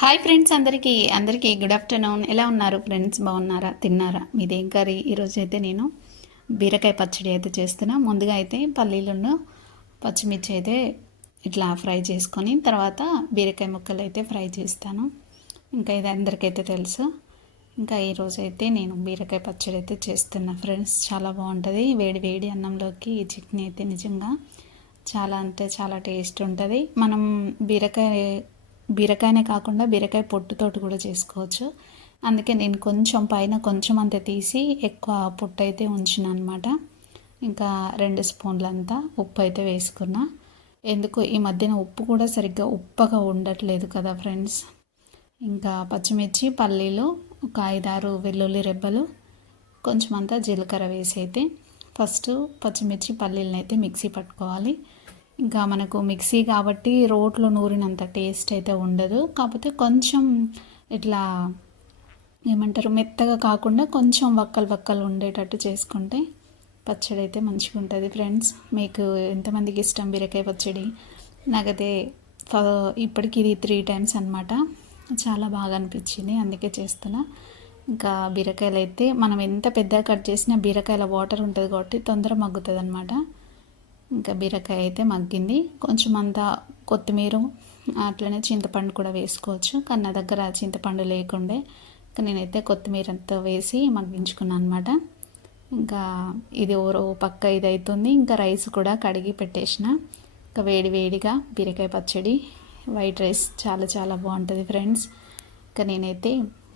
Hi friends అందరికీ అందరికీ good afternoon ఎలా ఉన్నారు ఫ్రెండ్స్ బాగున్నారా? తిన్నారా? మీదేం కర్రీ? ఈరోజు అయితే నేను బీరకాయ పచ్చడి అయితే చేస్తున్నా. ముందుగా అయితే పల్లీలను పచ్చిమిర్చి అయితే ఇట్లా ఫ్రై చేసుకొని తర్వాత బీరకాయ ముక్కలు అయితే ఫ్రై చేస్తాను. ఇంకా ఇది అందరికైతే తెలుసు. ఇంకా ఈరోజు అయితే నేను బీరకాయ పచ్చడి అయితే చేస్తున్నా ఫ్రెండ్స్ చాలా బాగుంటుంది. వేడి వేడి అన్నంలోకి ఈ చట్నీ అయితే నిజంగా చాలా అంటే చాలా టేస్ట్ ఉంటుంది. మనం బీరకాయ బీరకాయనే కాకుండా బీరకాయ పొట్టుతోటి కూడా చేసుకోవచ్చు. అందుకే నేను కొంచెం పైన కొంచెం అంత తీసి ఎక్కువ పొట్టు అయితే ఉంచిన అనమాట ఇంకా రెండు స్పూన్లంతా ఉప్పు అయితే వేసుకున్నా. ఎందుకు ఈ మధ్యన ఉప్పు కూడా సరిగ్గా ఉప్పగా ఉండట్లేదు కదా ఫ్రెండ్స్. ఇంకా పచ్చిమిర్చి పల్లీలు ఒక ఐదారు వెల్లుల్లి రెబ్బలు కొంచెం అంతా జీలకర్ర వేసి అయితే ఫస్ట్ పచ్చిమిర్చి పల్లీలను అయితే మిక్సీ పట్టుకోవాలి. ఇంకా మనకు మిక్సీ కాబట్టి రోట్లో నూరినంత టేస్ట్ అయితే ఉండదు. కాకపోతే కొంచెం ఇట్లా ఏమంటారు మెత్తగా కాకుండా కొంచెం వక్కలు వక్కలు ఉండేటట్టు చేసుకుంటే పచ్చడి అయితే మంచిగా ఉంటుంది. ఫ్రెండ్స్ మీకు ఎంతమందికి ఇష్టం బీరకాయ పచ్చడి? నాకైతే ఇప్పటికి ఇది త్రీ టైమ్స్ అనమాట చాలా బాగా అనిపించింది అందుకే చేస్తున్నా. ఇంకా బీరకాయలు అయితే మనం ఎంత పెద్దగా కట్ చేసినా బీరకాయల వాటర్ ఉంటుంది కాబట్టి తొందర మగ్గుతుంది అనమాట ఇంకా బీరకాయ అయితే మగ్గింది. కొంచెం అంతా కొత్తిమీర అట్లనే చింతపండు కూడా వేసుకోవచ్చు. కానీ నా దగ్గర చింతపండు లేకుండే. నేనైతే కొత్తిమీర అంతా వేసి మగ్గించుకున్నాను అనమాట ఇంకా ఇది ఓ పక్క ఇది అవుతుంది ఇంకా రైస్ కూడా కడిగి పెట్టేసిన. ఇంకా వేడి వేడిగా బీరకాయ పచ్చడి వైట్ రైస్ చాలా చాలా బాగుంటుంది ఫ్రెండ్స్. ఇంకా నేనైతే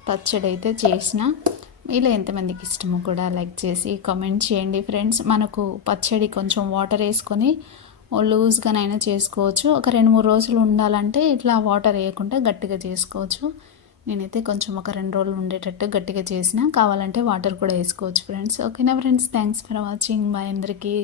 పచ్చడి అయితే చేసిన. మీలో ఎంతమందికి ఇష్టమో కూడా లైక్ చేసి కామెంట్ చేయండి ఫ్రెండ్స్. మనకు పచ్చడి కొంచెం వాటర్ వేసుకొని లూజ్గానైనా చేసుకోవచ్చు. ఒక రెండు మూడు రోజులు ఉండాలంటే ఇట్లా వాటర్ వేయకుండా గట్టిగా చేసుకోవచ్చు. నేనైతే కొంచెం ఒక రెండు రోజులు ఉండేటట్టు గట్టిగా చేసిన. కావాలంటే వాటర్ కూడా వేసుకోవచ్చు ఫ్రెండ్స్. ఓకేనా friends? Thanks for watching bye అందరికీ.